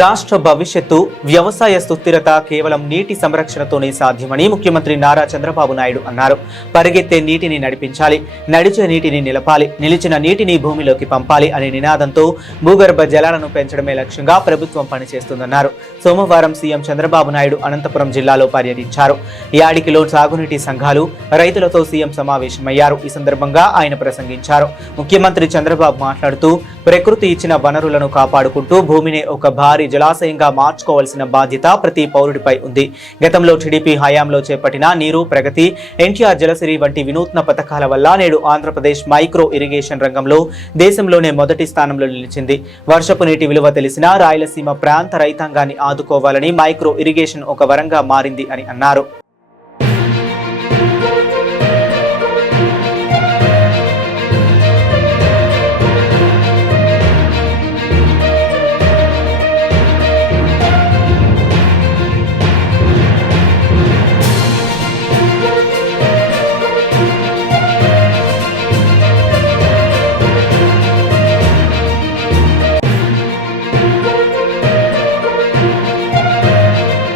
రాష్ట్ర భవిష్యత్తు వ్యవసాయ సుస్థిరత కేవలం నీటి సంరక్షణతోనే సాధ్యమని ముఖ్యమంత్రి నారా చంద్రబాబు నాయుడు అన్నారు. పరిగెత్తే నీటిని నడిపించాలి, నడిచే నీటిని నిలపాలి, నిలిచిన నీటిని భూమిలోకి పంపాలి అనే నినాదంతో భూగర్భ జలాలను పెంచడమే లక్ష్యంగా ప్రభుత్వం పనిచేస్తుందన్నారు. సోమవారం సీఎం చంద్రబాబు నాయుడు అనంతపురం జిల్లాలో పర్యటించారు. యాడికిలో సాగునీటి సంఘాలు, రైతులతో సీఎం సమావేశమయ్యారు. ఈ సందర్భంగా ఆయన ప్రసంగించారు. ముఖ్యమంత్రి చంద్రబాబు మాట్లాడుతూ ప్రకృతి ఇచ్చిన వనరులను కాపాడుకుంటూ భూమిని ఒక భారీ జలాశయంగా మార్చుకోవాల్సిన బాధ్యత ప్రతి పౌరుడిపై ఉంది. గతంలో టీడీపీ హయాంలో చేపట్టిన నీరు ప్రగతి, ఎన్టీఆర్ జలసిరి వంటి వినూత్న పథకాల వల్ల నేడు ఆంధ్రప్రదేశ్ మైక్రో ఇరిగేషన్ రంగంలో దేశంలోనే మొదటి స్థానంలో నిలిచింది. వర్షపు నీటి విలువ తెలిసిన రాయలసీమ ప్రాంత రైతాంగాన్ని ఆదుకోవాలని మైక్రో ఇరిగేషన్ ఒక వరంగా మారింది అని అన్నారు.